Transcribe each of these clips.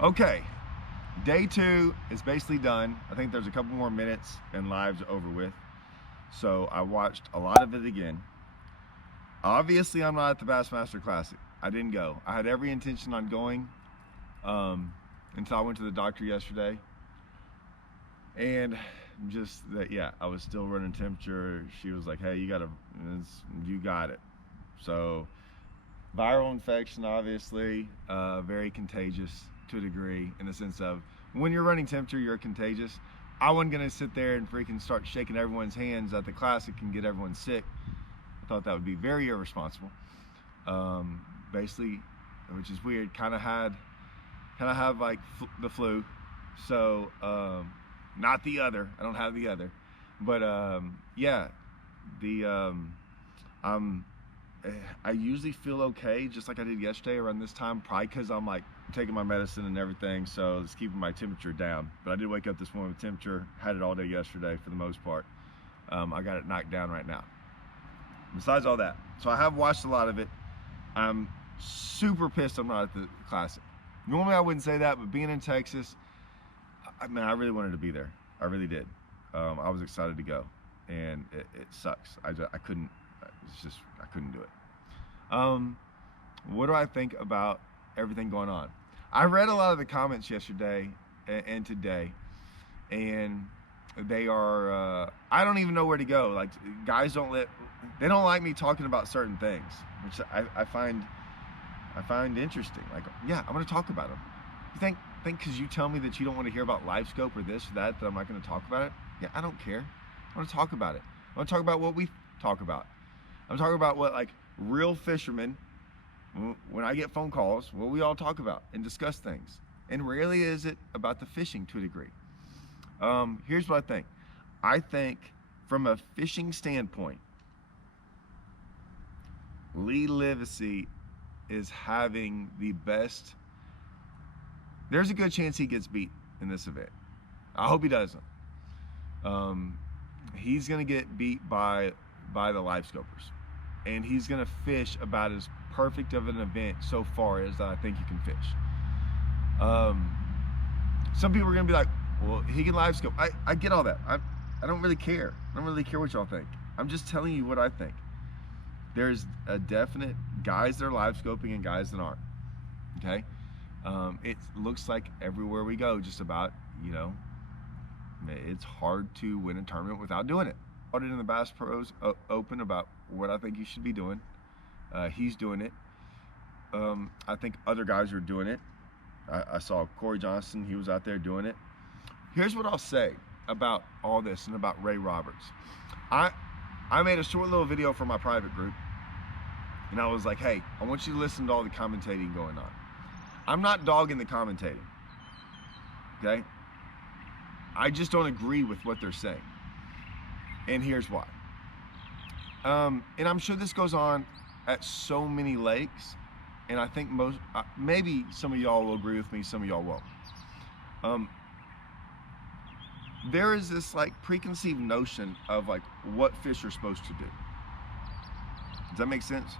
Okay, day 2 is basically done. I think there's a couple more minutes and live's over with. So I watched a lot of it again. Obviously, I'm not at the Bassmaster Classic. I didn't go. I had every intention on going until I went to the doctor yesterday. And just that, yeah, I was still running temperature. She was like, hey, you got it. So viral infection, obviously, very contagious to a degree, in the sense of when you're running temperature, you're contagious. I wasn't gonna sit there and freaking start shaking everyone's hands at the Classic and get everyone sick. I thought that would be very irresponsible. Basically, which is weird, kind of have like the flu. So not the other, I don't have the other, but yeah, I usually feel okay, just like I did yesterday around this time, probably because I'm like taking my medicine and everything, so it's keeping my temperature down. But I did wake up this morning with temperature, had it all day yesterday for the most part. I got it knocked down right now. Besides all that, so I have watched a lot of it. I'm super pissed I'm not at the Classic. Normally I wouldn't say that, but being in Texas, I mean, I really wanted to be there. I really did. I was excited to go, and it sucks. I couldn't. I couldn't do it. What do I think about everything going on? I read a lot of the comments yesterday and today, and they are, I don't even know where to go. Like, guys don't like me talking about certain things, which I find interesting. Like, yeah, I'm gonna talk about them. You think because you tell me that you don't want to hear about LiveScope or this or that I'm not gonna talk about it? Yeah, I don't care. I wanna talk about it. I wanna talk about what we talk about. I'm talking about what, like, real fishermen, when I get phone calls, what we all talk about and discuss things. And rarely is it about the fishing to a degree. Here's what I think. I think from a fishing standpoint, Lee Livesey is having the best. There's a good chance he gets beat in this event. I hope he doesn't. He's gonna get beat by the LiveScopers. And he's gonna fish about as perfect of an event so far as I think you can fish. Some people are gonna be like, well, he can LiveScope. I get all that. I don't really care. I don't really care what y'all think. I'm just telling you what I think. There's a definite guys that are LiveScoping and guys that aren't. Okay? It looks like everywhere we go, just about, you know, it's hard to win a tournament without doing it. I started in the Bass Pros Open about what I think you should be doing. He's doing it. I think other guys are doing it. I saw Corey Johnson, he was out there doing it. Here's what I'll say about all this and about Ray Roberts. I made a short little video for my private group, and I was like, hey, I want you to listen to all the commentating going on. I'm not dogging the commentating, okay? I just don't agree with what they're saying. And here's why. And I'm sure this goes on at so many lakes, and I think maybe some of y'all will agree with me, some of y'all won't. There is this like preconceived notion of like what fish are supposed to do. Does that make sense?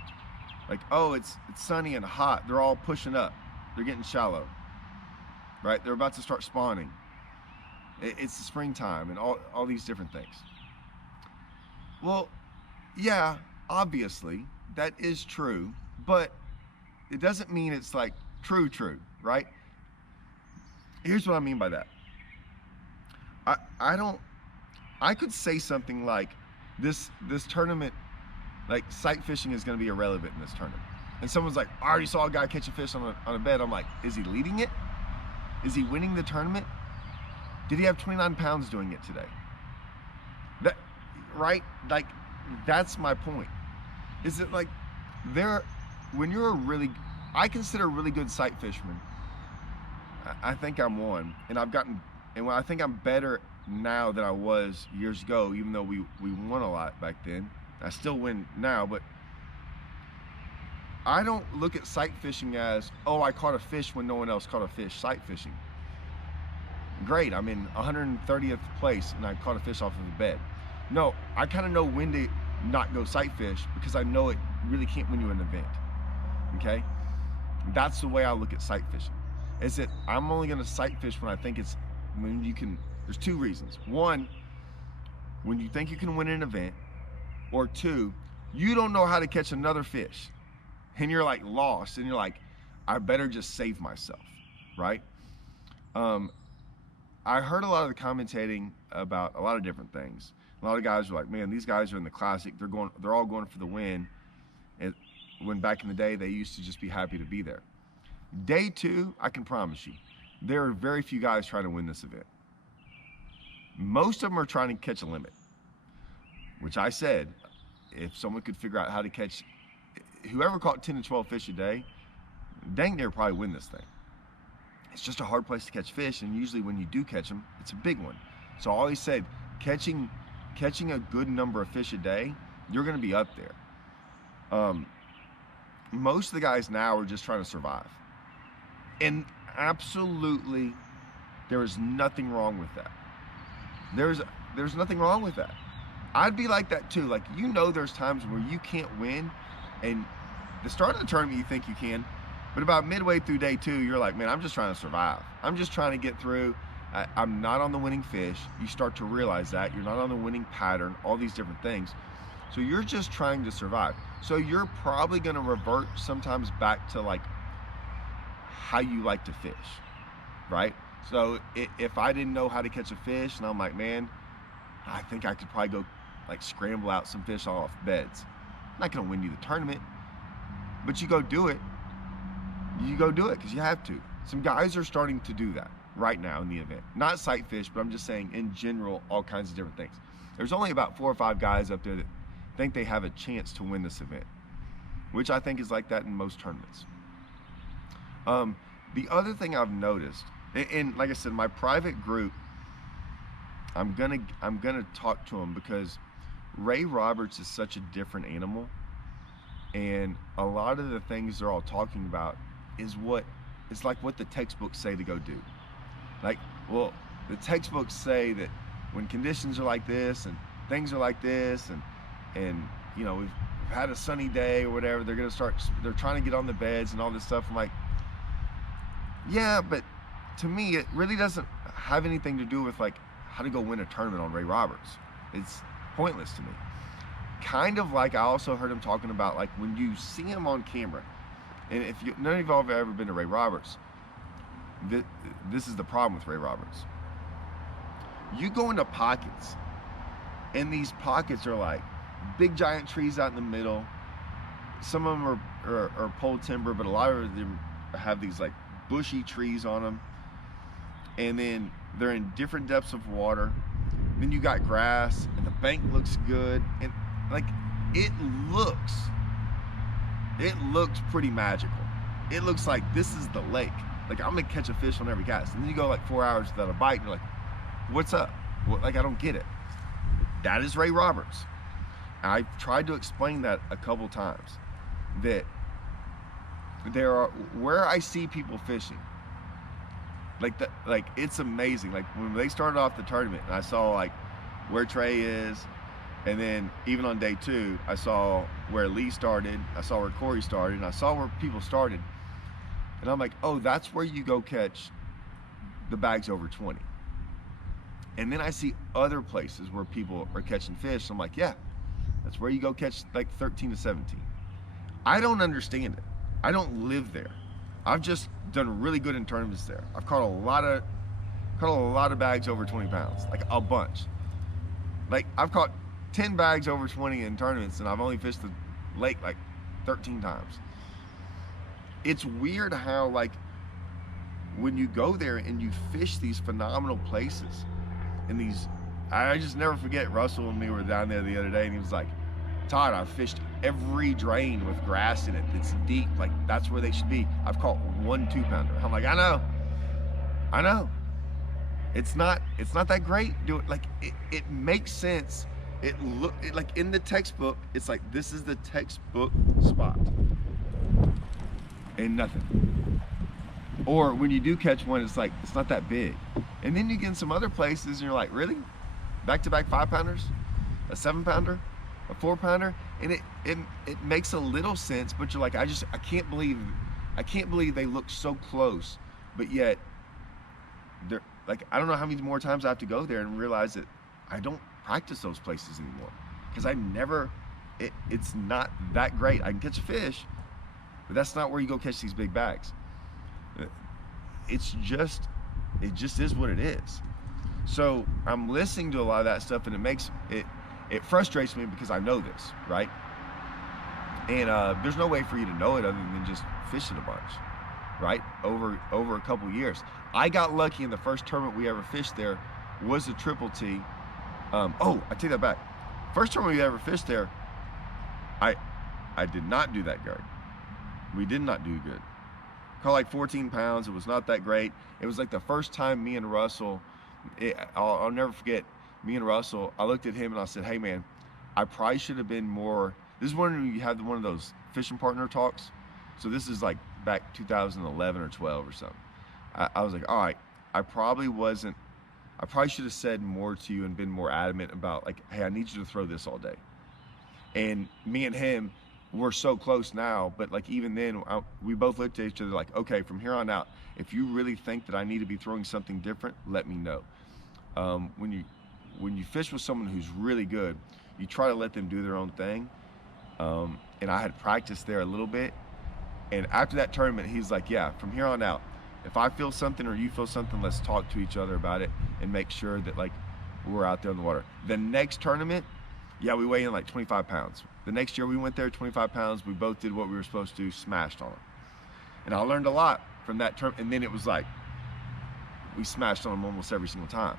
Like, oh, it's sunny and hot. They're all pushing up. They're getting shallow, right? They're about to start spawning. It's the springtime and all these different things. Well, yeah, obviously that is true, but it doesn't mean it's like true, right? Here's what I mean by that. I could say something like this tournament, like sight fishing is going to be irrelevant in this tournament. And someone's like, I already saw a guy catch a fish on a bed. I'm like, is he leading it? Is he winning the tournament? Did he have 29 pounds doing it today? That, right? Like, that's my point. Is it like when you're I consider a really good sight fisherman. I think I'm one, and I think I'm better now than I was years ago, even though we won a lot back then. I still win now, but I don't look at sight fishing as, oh, I caught a fish when no one else caught a fish. Sight fishing. Great, I'm in 130th place and I caught a fish off of a bed. No, I kind of know when to not go sight fish because I know it really can't win you an event. Okay? That's the way I look at sight fishing. is that I'm only going to sight fish when I think it's, when you can, there's two reasons. One, when you think you can win an event, or two, you don't know how to catch another fish and you're like lost and you're like, I better just save myself, right? I heard a lot of the commentating about a lot of different things. A lot of guys were like, man, these guys are in the Classic, they're all going for the win. And when back in the day, they used to just be happy to be there. Day 2, I can promise you, there are very few guys trying to win this event. Most of them are trying to catch a limit, which I said, if someone could figure out how to catch, whoever caught 10 to 12 fish a day, dang near probably win this thing. It's just a hard place to catch fish, and usually when you do catch them, it's a big one. So I always said, catching a good number of fish a day, you're gonna be up there. Most of the guys now are just trying to survive. And absolutely, there is nothing wrong with that. There's nothing wrong with that. I'd be like that too. Like, you know, there's times where you can't win, and the start of the tournament you think you can, but about midway through day 2, you're like, man, I'm just trying to survive. I'm just trying to get through. I'm not on the winning fish. You start to realize that. You're not on the winning pattern, all these different things. So you're just trying to survive. So you're probably gonna revert sometimes back to like how you like to fish, right? So if I didn't know how to catch a fish and I'm like, man, I think I could probably go like scramble out some fish off beds. I'm not gonna win you the tournament, but you go do it. You go do it because you have to. Some guys are starting to do that right now in the event. Not sight fish, but I'm just saying in general, all kinds of different things. There's only about 4 or 5 guys up there that think they have a chance to win this event, which I think is like that in most tournaments. The other thing I've noticed, and like I said, my private group, I'm gonna talk to them because Ray Roberts is such a different animal, and a lot of the things they're all talking about is like what the textbooks say to go do. Like, well, the textbooks say that when conditions are like this and things are like this, and you know, we've had a sunny day or whatever, they're trying to get on the beds and all this stuff. I'm like, yeah, but to me, it really doesn't have anything to do with like how to go win a tournament on Ray Roberts. It's pointless to me. Kind of like I also heard him talking about like when you see him on camera, and if none of y'all have ever been to Ray Roberts, this is the problem with Ray Roberts. You go into pockets, and these pockets are like big giant trees out in the middle. Some of them are pole timber, but a lot of them have these like bushy trees on them, and then they're in different depths of water. Then you got grass, and the bank looks good, and like it looks pretty magical. It looks like this is the lake. Like, I'm gonna catch a fish on every cast. And then you go like 4 hours without a bite, and you're like, what's up? Well, like, I don't get it. That is Ray Roberts. And I've tried to explain that a couple times, that there are, where I see people fishing, like it's amazing. Like when they started off the tournament and I saw like where Trey is, and then even on day 2, I saw where Lee started, I saw where Corey started, and I saw where people started. And I'm like, oh, that's where you go catch the bags over 20. And then I see other places where people are catching fish. I'm like, yeah, that's where you go catch like 13 to 17. I don't understand it. I don't live there. I've just done really good in tournaments there. I've caught a lot of bags over 20 pounds, like a bunch. Like I've caught 10 bags over 20 in tournaments, and I've only fished the lake like 13 times. It's weird how like when you go there and you fish these phenomenal places, and these, I just never forget, Russell and me were down there the other day, and he was like, Todd, I've fished every drain with grass in it that's deep, like that's where they should be. I've caught 1 2-pounder. I'm like, I know. It's not that great. Do it like it makes sense. It like in the textbook, it's like this is the textbook spot. And nothing. Or when you do catch one, it's like it's not that big. And then you get in some other places and you're like, really? Back-to-back 5-pounders? A 7-pounder? A 4-pounder? And it makes a little sense, but you're like, I can't believe they look so close, but yet there, like, I don't know how many more times I have to go there and realize that I don't practice those places anymore, because I never, it's not that great. I can catch a fish, but that's not where you go catch these big bags. It just is what it is. So I'm listening to a lot of that stuff, and it frustrates me because I know this, right? And there's no way for you to know it other than just fishing a bunch, right? Over a couple years. I got lucky in the first tournament we ever fished there was a Triple T. I take that back. First tournament we ever fished there, I did not do that good. We did not do good. Caught like 14 pounds. It was not that great. It was like the first time me and Russell, I'll never forget, me and Russell, I looked at him and I said, hey man, I probably should have been more, this is when you had one of those fishing partner talks. So this is like back 2011 or 12 or something. I was like, all right, I probably should have said more to you and been more adamant about like, hey, I need you to throw this all day. And me and him, we're so close now, but like even then, we both looked at each other like, okay, from here on out, if you really think that I need to be throwing something different, let me know. When you fish with someone who's really good, you try to let them do their own thing. And I had practiced there a little bit. And after that tournament, he's like, yeah, from here on out, if I feel something or you feel something, let's talk to each other about it and make sure that like we're out there in the water. The next tournament, yeah, we weighed in like 25 pounds. The next year we went there, 25 pounds. We both did what we were supposed to do, smashed on them. And I learned a lot from that tournament. And then it was like, we smashed on them almost every single time.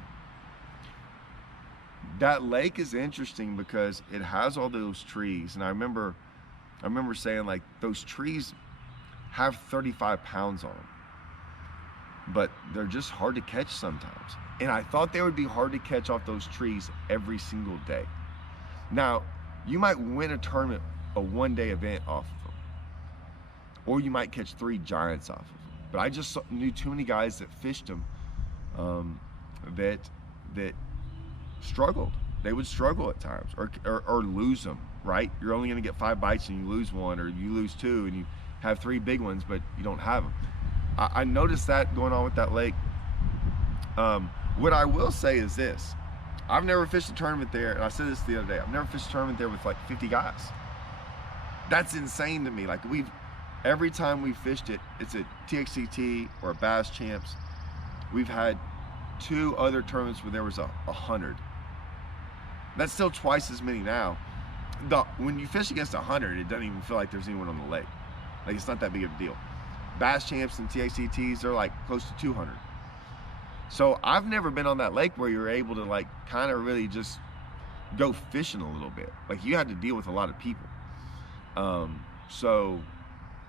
That lake is interesting because it has all those trees. And I remember saying like, those trees have 35 pounds on them, but they're just hard to catch sometimes. And I thought they would be hard to catch off those trees every single day. Now, you might win a tournament, a one-day event off of them, or you might catch 3 giants off of them. But I just knew too many guys that fished them that struggled. They would struggle at times, or lose them, right? You're only gonna get 5 bites and you lose 1, or you lose 2 and you have 3 big ones, but you don't have them. I noticed that going on with that lake. What I will say is this. I've never fished a tournament there, and I said this the other day, I've never fished a tournament there with like 50 guys. That's insane to me. Like every time we fished it, it's a TXCT or a Bass Champs. We've had 2 other tournaments where there was 100. That's still twice as many now. When you fish against 100, it doesn't even feel like there's anyone on the lake. Like it's not that big of a deal. Bass Champs and TXCTs, they're like close to 200. So I've never been on that lake where you're able to like kind of really just go fishing a little bit. Like you had to deal with a lot of people. So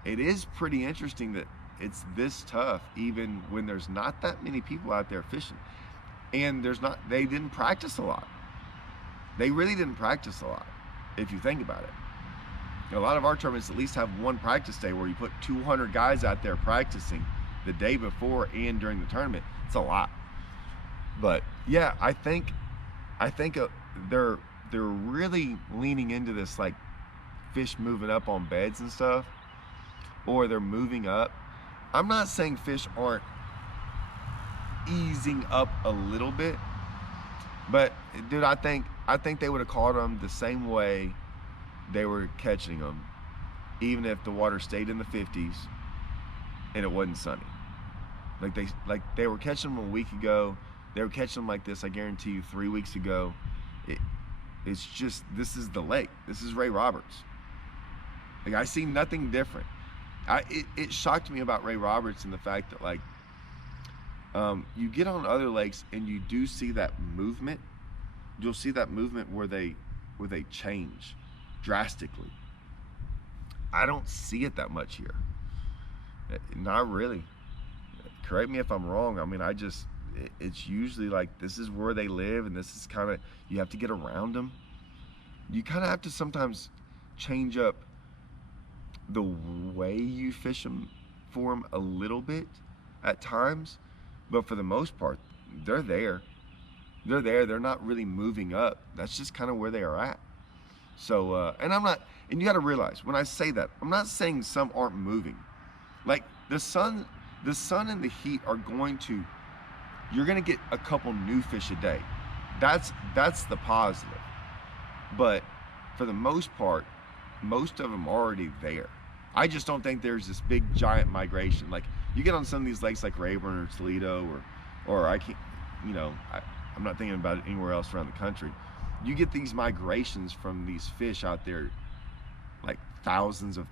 it is pretty interesting that it's this tough even when there's not that many people out there fishing. And they didn't practice a lot. They really didn't practice a lot, if you think about it. You know, a lot of our tournaments at least have one practice day where you put 200 guys out there practicing the day before and during the tournament. It's a lot. But yeah, I think they're really leaning into this, like fish moving up on beds and stuff, or they're moving up. I'm not saying fish aren't easing up a little bit, but dude, I think they would have caught them the same way they were catching them, even if the water stayed in the 50s and it wasn't sunny. Like they were catching them a week ago. They were catching them like this, I guarantee you, 3 weeks ago. It's just, this is the lake. This is Ray Roberts. Like I see nothing different. It shocked me about Ray Roberts in the fact that like, you get on other lakes and you do see that movement. You'll see that movement where they change drastically. I don't see it that much here. Not really. Correct me if I'm wrong. I mean, it's usually like this is where they live, and this is kind of, you have to get around them. You kind of have to sometimes change up the way you fish them for them a little bit at times, but for the most part, they're there. They're there. They're not really moving up. That's just kind of where they are at. So, and you got to realize when I say that, I'm not saying some aren't moving. Like the sun The sun and the heat are you're going to get a couple new fish a day. That's the positive. But for the most part, most of them are already there. I just don't think there's this big giant migration. Like you get on some of these lakes like Rayburn or Toledo or I can't, I'm not thinking about it anywhere else around the country. You get these migrations from these fish out there, like thousands of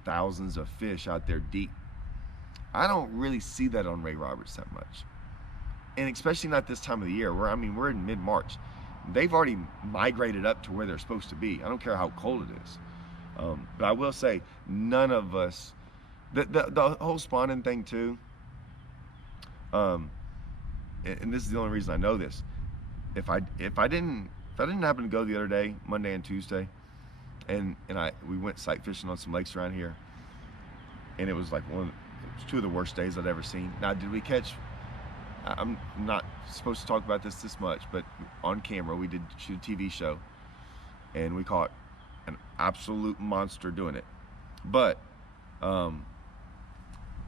fish out there deep. I don't really see that on Ray Roberts that much. And especially not this time of the year where, we're in mid-March. They've already migrated up to where they're supposed to be. I don't care how cold it is. But I will say, none of us, the whole spawning thing too, and this is the only reason I know this. If I didn't happen to go the other day, Monday and Tuesday, and we went sight fishing on some lakes around here, and it was like two of the worst days I'd ever seen. Now, did we catch? I'm not supposed to talk about this much, but on camera we did shoot a TV show, and we caught an absolute monster doing it. But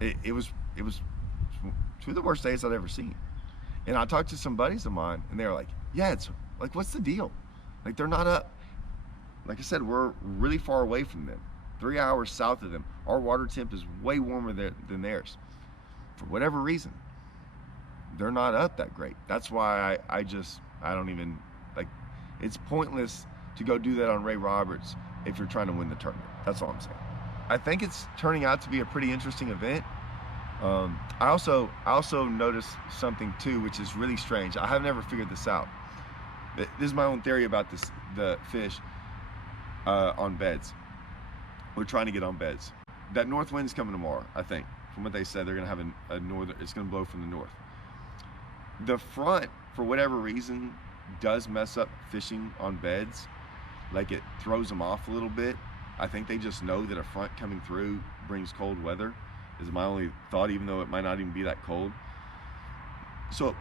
it was two of the worst days I'd ever seen. And I talked to some buddies of mine, and they were like, "Yeah, it's like, what's the deal? Like they're not up. Like I said, we're really far away from them, 3 hours south of them. Our water temp is way warmer than theirs. For whatever reason, they're not up that great. That's why I don't even, like, it's pointless to go do that on Ray Roberts if you're trying to win the tournament. That's all I'm saying. I think it's turning out to be a pretty interesting event. I also noticed something too, which is really strange. I have never figured this out. This is my own theory about the fish on beds. We're trying to get on beds. That north wind's coming tomorrow, I think. From what they said, they're gonna have a northern, it's gonna blow from the north. The front, for whatever reason, does mess up fishing on beds. Like it throws them off a little bit. I think they just know that a front coming through brings cold weather, is my only thought, even though it might not even be that cold. So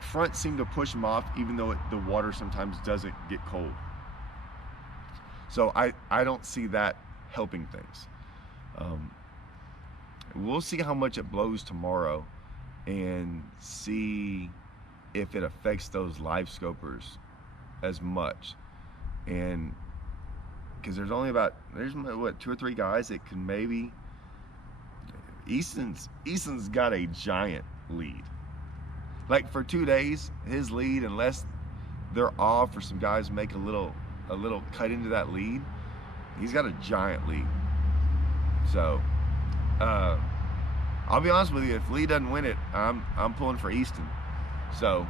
fronts seem to push them off, even though the water sometimes doesn't get cold. So I don't see that helping things. We'll see how much it blows tomorrow and see if it affects those live scopers as much. And because there's what, 2 or 3 guys that can maybe, Easton's got a giant lead. Like for 2 days, his lead, unless they're off or some guys make a little cut into that lead, he's got a giant lead. So I'll be honest with you, if Lee doesn't win it, I'm pulling for Easton. So,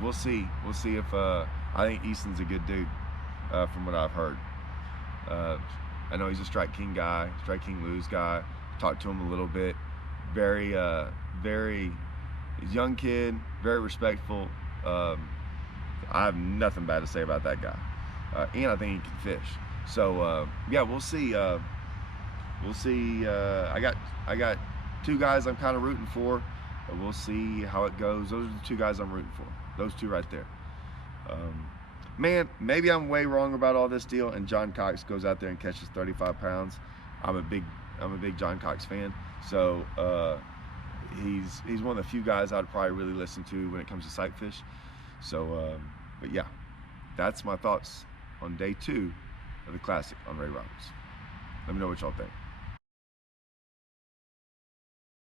we'll see. We'll see if I think Easton's a good dude, from what I've heard. I know he's a Strike King guy, Strike King Lou's guy. Talked to him a little bit. Very he's a young kid, very respectful. I have nothing bad to say about that guy. And I think he can fish. So yeah, we'll see. We'll see. I got 2 guys I'm kind of rooting for. We'll see how it goes. Those are the 2 guys I'm rooting for. Those 2 right there. Man, maybe I'm way wrong about all this deal, and John Cox goes out there and catches 35 pounds. I'm a big John Cox fan. So he's one of the few guys I'd probably really listen to when it comes to sight fish. So, but yeah, that's my thoughts on day 2 of the Classic on Ray Roberts. Let me know what y'all think.